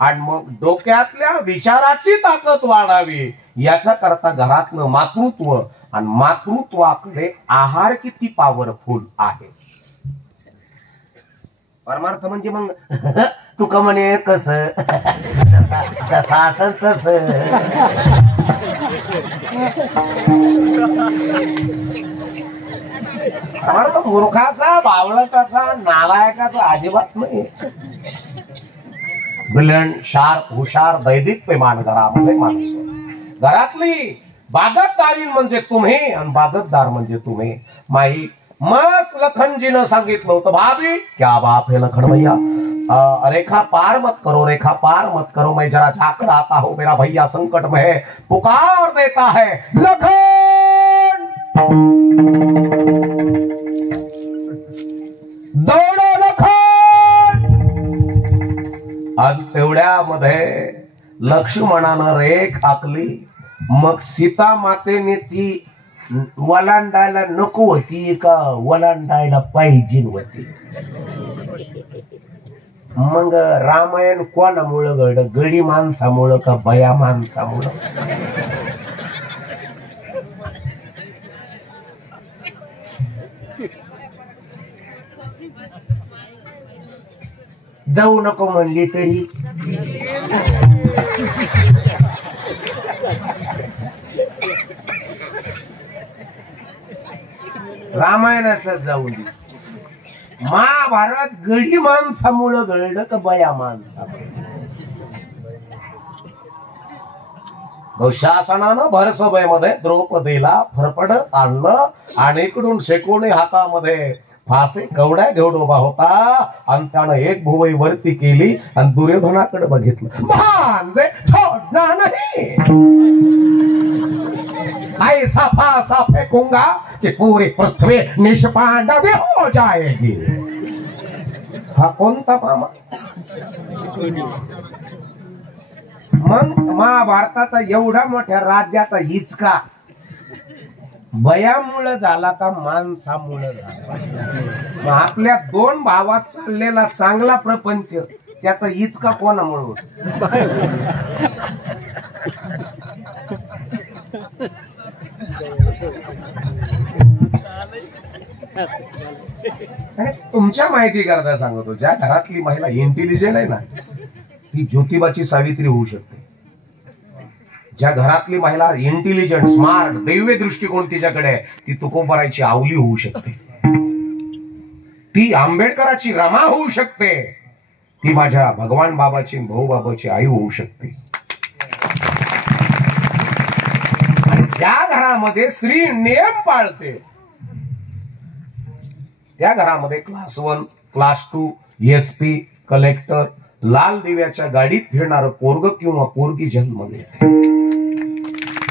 आणि मग डोक्यातल्या विचाराची ताकद वाढावी याच्या करता घरातलं मातृत्व आणि मातृत्वाकडे आहार किती पॉवरफुल आहे. परमार्थ म्हणजे मग तू का म्हणे कस तस मूर्खाचा बावळटाचा नालायकाचा अजिबात नाही. ब्रिलियंट शार्प हुशार दैदिप्यमान घरामध्ये माणूस. घरातली बागतदारी म्हणजे तुम्ही आणि बागतदार म्हणजे तुम्ही. माही मस्त लखनजीनं सांगितलं होतं, भाभी क्या बाप है लखन भैया, रेखा पार मत करो, रेखा पार मत करो, मैं जरा झांक आता हूं, मेरा भैया संकट में है, पुकार देता है लखन, दौडो लखन. आणि तेवढ्यामध्ये लक्ष्मणानं रेख आखली. मग सीता मातेने ती वलांडायला नको होती का वलांडायला पाहिजे होती. मग रामायण कोणामुळं घडलं, गडी माणसामुळं का बया माणसामुळं. जाऊ नको म्हणली तरी रामायणाचं जाऊन दे. महाभारत गडी माणसामुळं घडलं का बया माणसामुळं. शासनानं भरसभेमध्ये द्रौपदीला फरफडत आणलं आणि इकडून शेकोणी हातामध्ये फासे कवड्या घेऊन उभा होता आणि त्यानं एक भुवई वरती केली आणि दुर्योधनाकडे बघितलं. म्हणजे छोडणार नाही, ऐसा फासा फेकूंगा कि पूरी पृथ्वी निष्पांडव हो जाएगी. हा कोणता मामा. मग महाभारताचा एवढा मोठ्या राज्याचा इचका बयामुळं झाला का माणसामुळं झाला. मग आपल्या दोन भावात चाललेला चांगला प्रपंच त्याचा इचका कोणामुळे होत. तुमच्या माहिती करता सांगतो, ज्या घरातली महिला इंटेलिजंट आहे ना ती ज्योतिबाची सावित्री होऊ शकते. ज्या घरातली महिला इंटेलिजंट स्मार्ट दैव्य दृष्टिकोन तिच्याकडे आहे ती तुकोबाराची आवली होऊ शकते. ती आंबेडकराची रमा होऊ शकते. ती माझ्या भगवान बाबाची भाऊ बाबाची आई होऊ शकते. आणि ज्या घरामध्ये स्त्री नियम पाळते त्या घरामध्ये क्लास 1 क्लास 2 SP कलेक्टर लाल दिव्याच्या गाडीत फिरणार पोरग किंवा पोरगी जन्म घेते.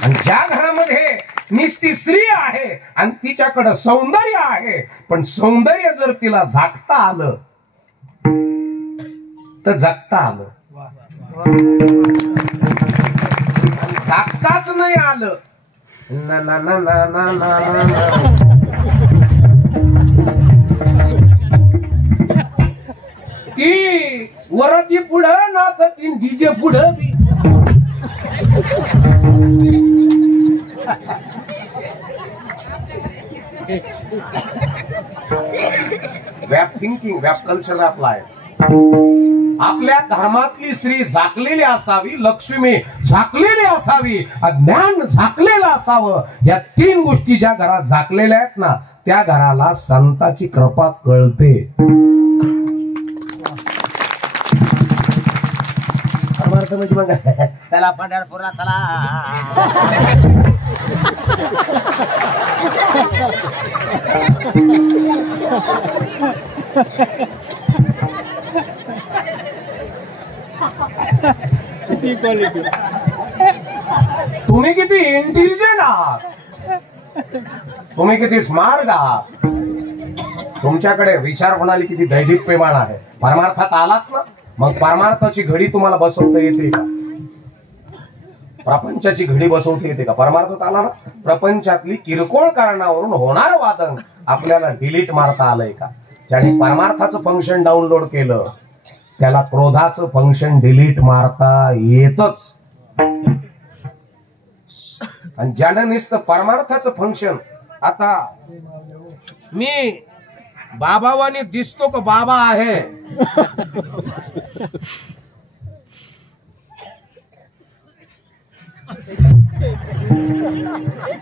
आणि ज्या घरामध्ये निस्ती स्त्री आहे आणि तिच्याकडे सौंदर्य आहे पण सौंदर्य जर तिला झाकता आलं तर जगता आलं, झाकताच नाही आलं ना ना ना ना ना ना ती वरती पुढं नाच ती डीजे पुढं बी. वॅप थिंकिंग वॅप कल्चर अप्लाय. आपल्या धर्मातली स्त्री झाकलेली असावी, लक्ष्मी झाकलेली असावी, ज्ञान झाकलेलं असावं. या 3 गोष्टी ज्या घरात झाकलेल्या आहेत ना त्या घराला संताची कृपा कळते. म्हणजे मग त्याला पंढरपूरला चला. तुम्ही किती इंटेलिजंट आहात, तुम्ही किती स्मार्ट आहात, तुमच्याकडे विचार प्रणाली किती दैदिप्यमान आहे. परमार्थात आलात ना मग परमार्थाची घडी तुम्हाला बसवता येते का? प्रपंचाची घडी बसवता येते का? परमार्थात आला ना प्रपंचातली किरकोळ कारणावरून होणार वादन आपल्याला डिलीट मारता आलंय का? ज्याने परमार्थाचं फंक्शन डाउनलोड केलं त्याला क्रोधाचं फंक्शन डिलीट मारता येतच. आणि ज्यानं नुसतं परमार्थाचं फंक्शन, आता मी बाबावानी दिसतो का बाबा आहे,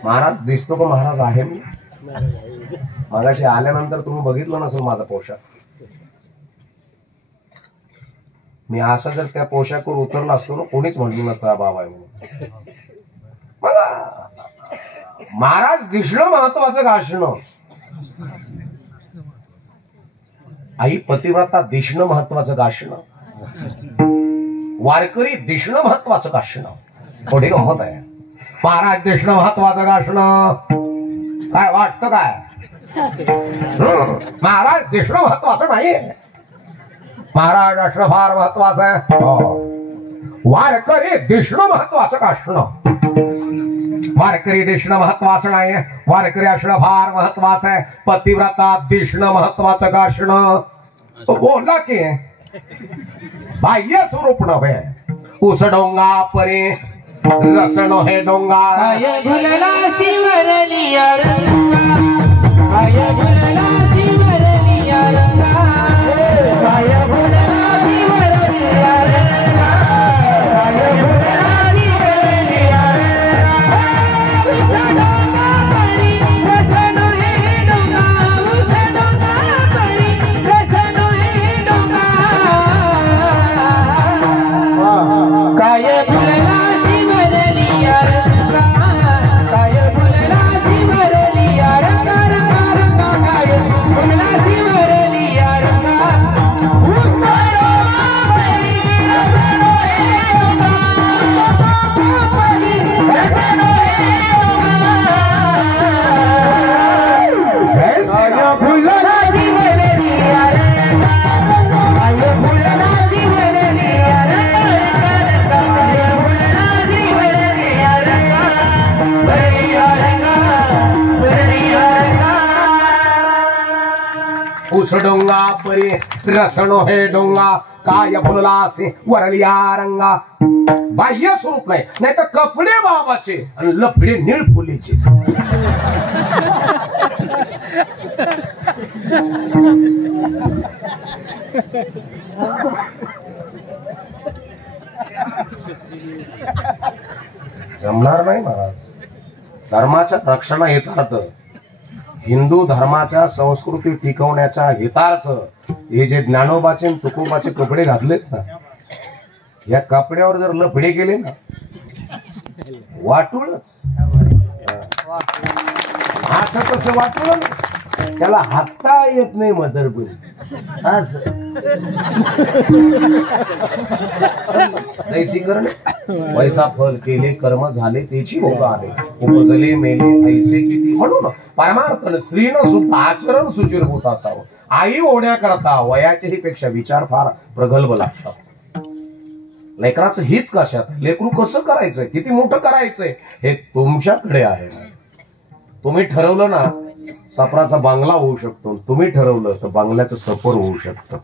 महाराज दिसतो का महाराज आहे मी. मगाशी आल्यानंतर तुम्ही बघितलं नसेल माझा पोशाख. मी असं जर त्या पोशाखवर उतरला असतो ना, कोणीच म्हटलं नसतं बाबा आहे म्हणून. महाराज दिसणं महत्वाचं का असणं. आई पतिव्रता दिसणं महत्वाचं का असणं. वारकरी दिसणं महत्वाचं का असणं. थोडी गंमत आहे. महाराज दिसणं महत्वाचं का असणं. काय वाटतं काय. महाराज दिसणं महत्वाचं नाहीये. महाराज असणं फार महत्वाचं आहे. वारकरी दिसणं महत्वाचं का असणं. वारकरी दिसणं महत्वाचं नाही. वारकरी असणं फार महत्वाचं आहे. पतिव्रता दिसणं महत्वाचं का असणं. तो बोलला की बाह्य स्वरूप नव्हे. उस डोंगा परे रसणो हे डोंगा. काय भुलला शिवरलिया रंगा. काय भुलला शिवरलिया रंगा. काय भुलला शिवरलिया रंगा. काय भुलला शिवरलिया रंगा. उस डोंगा परी रसणो हे डोंगा. उस डोंगा परी रसणो हे डोंगा. काय भुलला शिवरलिया रंगा. काय भुलला शिवरलिया रंगा. रंगा रंगा काय भुलला शिवरलिया रंगा. उस डोंगा परी रसणो हे डोंगा. उस डोंगा परी रसणो हे डोंगा. काय भुलला शिवरलिया रंगा. काय भुलला शिवरलिया रंगा. काय भुलला शिवरलिया रंगा. बरिया रंगा. बरिया रंगा. उस डोंगा परी रसणो हे डोंगा. काय फुललासे वरलिया रंगा. बाह्य स्वरूप नाही. नाही तर कपडे बाबाचे आणि लफडे निळ फुलीचे. जमणार नाही महाराज. धर्माच्या रक्षणा हितार्थ, हिंदू धर्माच्या संस्कृती टिकवण्याच्या हितार्थ हे जे ज्ञानोबाचे आणि तुकोबाचे कपडे घातलेत ना, या कपड्यावर जर लफडे गेले ना, वाटूळच. असं कसं वाटूळ. त्याला हाता येत नाही मदरपूर. ऐसीकरण वैसा फल केले कर्म झाले त्याची भोग आले. उपजले मेले ऐसे किती. म्हणून परमार्थ स्त्रीनं सुद्धा आचरण सुचिरभूत असावं. आई होण्याकरता वयाच्याही पेक्षा विचार फार प्रगल्भ लागतात. लेकराचं हित कशात, लेकरू कसं करायचंय, किती मोठं करायचंय हे तुमच्याकडे आहे. तुम्ही ठरवलं ना सफराचा बांगला होऊ शकतो. तुम्ही ठरवलं तर बांगल्याचं सफर होऊ शकतं.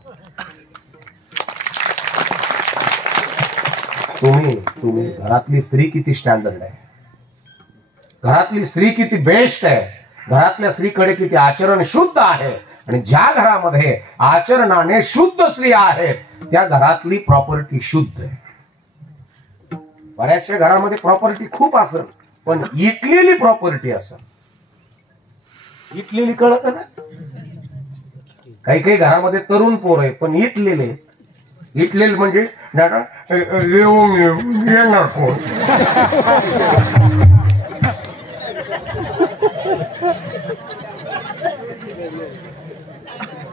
तुम्ही घरातली स्त्री किती स्टँडर्ड आहे, घरातली स्त्री किती बेस्ट आहे, घरातल्या स्त्रीकडे किती आचरण शुद्ध आहे. आणि ज्या घरामध्ये आचरणाने शुद्ध स्त्री आहेत त्या घरातली प्रॉपर्टी शुद्ध आहे. बऱ्याचशा घरामध्ये प्रॉपर्टी खूप असेल पण इटलेली प्रॉपर्टी असेल. इटलेली कळत ना. काही काही घरामध्ये तरुण पोर आहे पण इटलेले. इटलेले म्हणजे येऊन येणार कोण.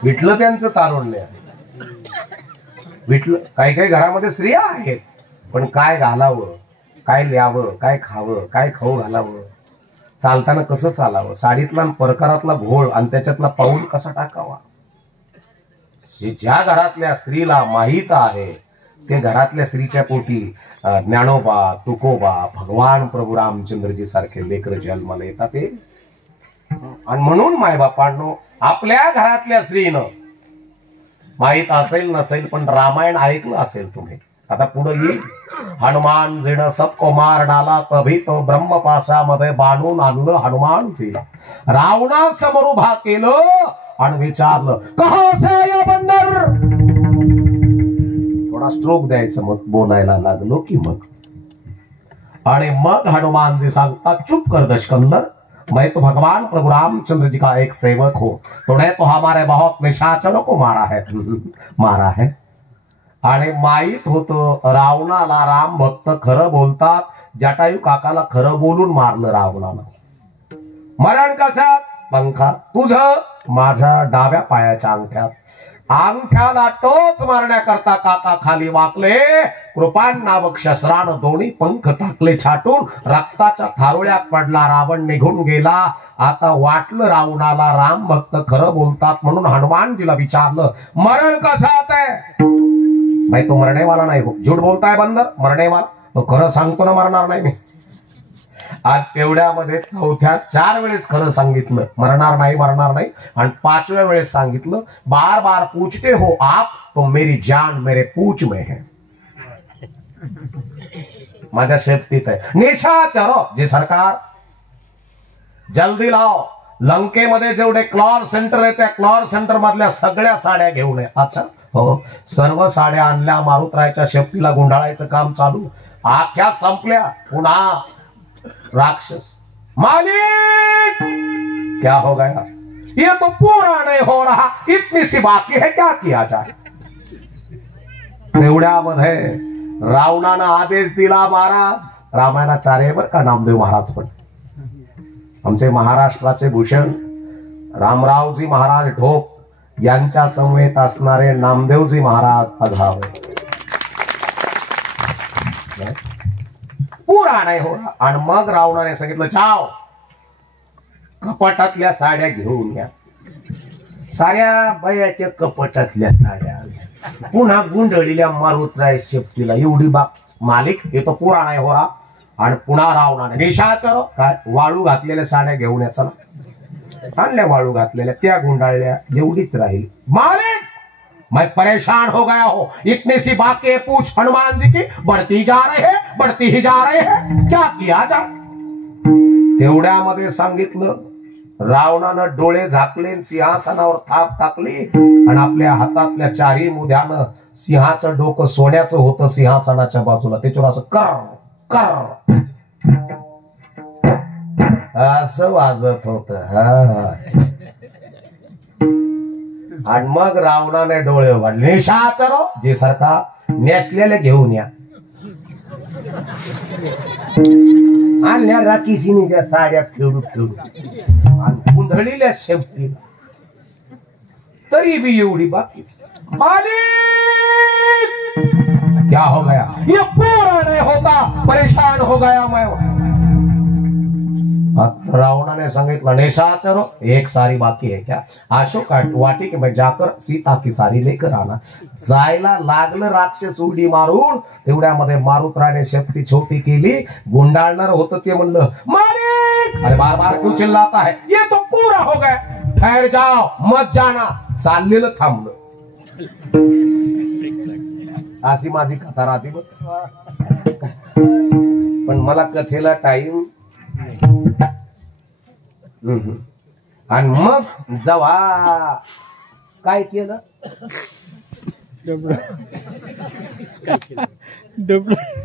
विटलं त्यांचं तारुण्य. विटलं. काही काही घरामध्ये स्त्रिया आहेत पण काय घालावं, काय ल्यावं, काय खावं, काय खाऊ घालावं, चालताना कसं चालावं, साडीतला परकारातला घोळ आणि त्याच्यातला पाऊल कसा टाकावा, हे ज्या घरातल्या स्त्रीला माहीत आहे ते घरातल्या स्त्रीच्या पोटी ज्ञानोबा, तुकोबा, भगवान प्रभू रामचंद्रजी सारखे लेकर जन्माला येतात. ते आणि म्हणून मायबापांनो आपल्या घरातल्या स्त्रीनं माहित असेल नसेल पण रामायण ऐकलं असेल तुम्ही. आता पुढे येईल. हनुमान जिण सबको मार डाला तभी तो ब्रह्मपाशामध्ये बांधून आणलं हनुमानजीला. रावणासमोर उभा केलं आणि विचारलं कहा से आया बंदर. थोडा स्ट्रोक द्यायचं मग बोलायला लागलो की मग. आणि मग हनुमानजी सांगतात चुप कर दशकंदर, मैं तो भगवान प्रभु रामचंद्र जी का एक सेवक हूं. तूने तो हमारे बहुत निशाचरों को मारा है. मारा है. आणि माहित होतं रावणाला राम भक्त खरं बोलतात. जटायू काकाला खरं बोलून मारलं रावणाला. मरण कशात? पंखा तुझं माझ्या डाव्या पायाच्या अंगठ्यात. अंगठ्याला टोच मारण्याकरता काका खाली वाकले. कृपान नावक शस्त्रानं दोन्ही पंख टाकले छाटून. रक्ताच्या थारोळ्यात पडला. रावण निघून गेला. आता वाटलं रावणाला राम भक्त खरं बोलतात म्हणून हनुमानजीला विचारलं मरण कशात आहे. भाई तो मरणे वाला नाही हो. झूठ बोलताय बंदर. मरणे वाला तो खरं सांगतो ना मरणार नाही मी. आज तेवढ्यामध्ये चौथ्या 4 वेळेस खरं सांगितलं मरणार नाही मरणार नाही. आणि 5व्या वेळेस सांगितलं बार बार पूछते हो आप तो मेरी जान मेरे पूछ में है. माझ्या शेपटीत आहे. निशाचरो जे सरकार जल्दी लाव. लंकेमध्ये जेवढे क्लॉर सेंटर आहे त्या क्लॉर सेंटर मधल्या सगळ्या साड्या घेऊन ये. अच्छा हो. सर्व साड्या आणल्या. मारुतरायच्या शेपटीला गुंडाळायचं काम चालू. आख्या संपल्या. पुन्हा राक्षस मालिक क्या हो गया. ये तो पूरा नहीं हो रहा. इतनी सी बाकी है क्या किया जाए. तेवढ्यामध्ये रावणानं आदेश दिला. महाराज रामायणात आहे बर का नामदेव महाराज पण आमचे महाराष्ट्राचे भूषण रामरावजी महाराज ढोक यांच्या समवेत असणारे नामदेवजी महाराज अघाव. पुरा नाही हो. आणि मग रावणाने सांगितलं जाओ कपाटातल्या साड्या घेऊन या. साऱ्या बयाच्या कपाटातल्या साड्या पुन्हा गुंडळील्या मारुतराय शेपटीला एवढी बाकी. मालिक हे तो पुरा नाही हो. आणि पुन्हा रावणाने निशाचर काय वाळू घातलेल्या साड्या घेऊन या. चला आणल्या वाळू घातलेल्या त्या गुंडाळल्या एवढीच राहिली. मालिक मैं परेशान हो गया हूं. इतनी सी बातें पूछ हनुमान जी की बढ़ती जा रहे हैं बढ़ती ही जा रहे हैं क्या किया जाए. तेवढ्यामध्ये सांगितलं रावणानं डोळे झाकले सिंहासनावर थाप टाकली आणि आपल्या हातातल्या 4ही मुद्यानं सिंहाचं डोकं सोन्याचं होतं सिंहासनाच्या बाजूला त्याच्यावर असं कर कर असं वाजत होत. आणि मग रावणाने डोळे उघडले. निशाचरो जे सरकार नेसलेले घेऊन या. आणल्या राखीसिनीच्या साड्या फेडू फेडू आणि कुंडळील्या शेपटीला. तरी भी एवढी बाकी. मालिक क्या हो गया. ये पूरा नहीं होता. परेशान हो गया मैं. रावणाने सांगितलं निशाचरो एक सारी बाकी है क्या. अशोक वाटिके में जाकर सीता की सारी लेकर आना. जायला लागलं राक्षस उडी मारून. तेवढ्यामध्ये मारुतरायने शेपटी छोटी केली. गुंडाळणार होतं ते म्हणलं मालिक अरे बार बार क्यों चिल्लाता है. ये तो पूरा हो गया. ठहर जाओ मत जाना. चाललेलं थांबलं. अशी माझी कथा राहते बघ. पण मला कथेला टाइम आणि मग जेव्हा काय केलं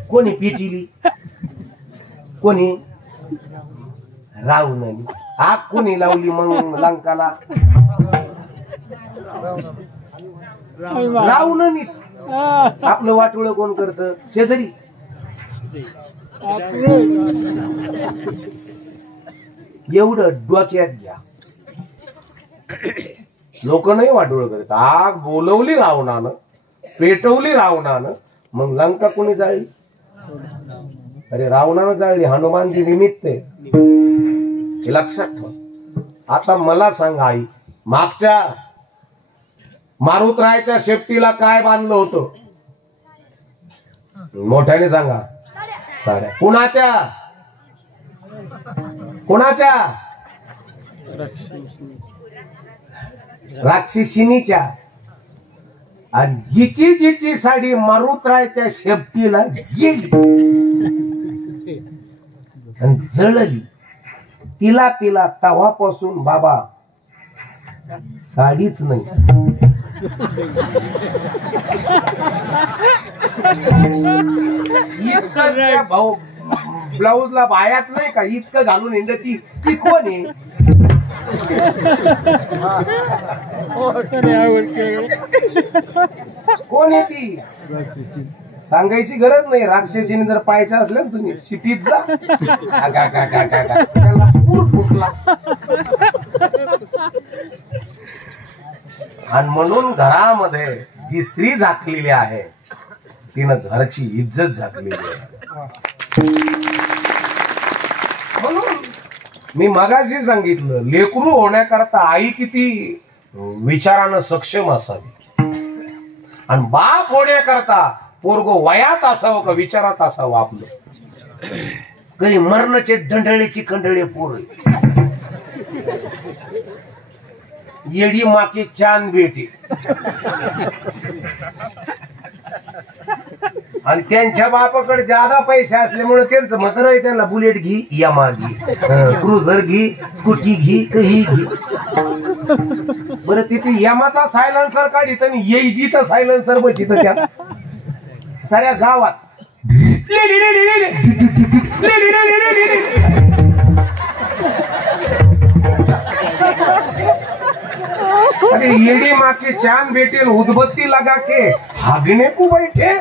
कोणी पिटिली कोणी रावणाने आग कोणी लावली मग लंकाला रावणाने. आपलं वाटोळं कोण करत शेजारी. एवढं डोक्यात घ्या. लोक नाही वाटोळं करत. आग बोलवली रावणानं पेटवली रावणानं मग लंका कोणी जाळली. अरे रावणानं जाळली. हनुमानजी निमित्त आहे हे लक्षात ठेव. आता मला सांग आई मागच्या मारुतरायच्या शेपटीला काय बांधलं होतं. मोठ्याने सांगा. साड्या कुणाच्या कुणाच्या राक्षसिनीच्या. आणि जिची जिची साडी मारुतरायच्या शेपटीला गेली आणि जळली, तिला तिला तवापासून बाबा साडीच नाही. इतकं त्या भाऊ ब्लाऊजला बायात नाही का इतकं घालून हिंडती ती कोण आहे? कोण आहे ती? सांगायची गरज नाही. राक्षसीने जर पाहायचं असलं ना तुम्ही सिटीत जा, त्याला पूर फुटला. आणि म्हणून घरामध्ये जी स्त्री झाकलेली आहे तिनं घराची इज्जत झाकलेली आहे. म्हणून मी मगाशी सांगितलं, लेकरू होण्याकरता आई किती विचारानं सक्षम असावी आणि बाप होण्याकरता पोरगो वयात असावं का विचारात असावं. आपलं कधी मरणाचे डंडळेची कंडळे पोर येडी माके चांद बेटी आणि त्यांच्या बापाकडे ज्यादा पैसे असल्यामुळे त्यांचं मत आहे त्यांना बुलेट घे, यामा घे, क्रुझर घे, स्कूटी घे, काही घे. बरं तिथे यामाचा सायलेन्सर काढित आणि एचडीचा सायलेन्सर बचित त्या साऱ्या गावात. अरे येडी माँ के चांद बेटे उदबत्ती लगा के भागने को बैठे.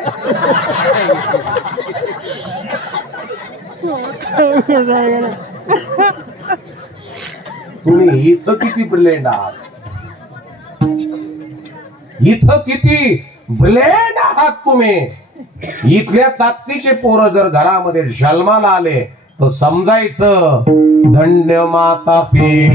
तुम्ही इथं किती ब्लेंड आहात, इथं किती ब्लेंड आहात तुम्ही. इथल्या ताकदीचे पोरं जर घरामध्ये जन्माला आले तर समजायचं धन्य माता पे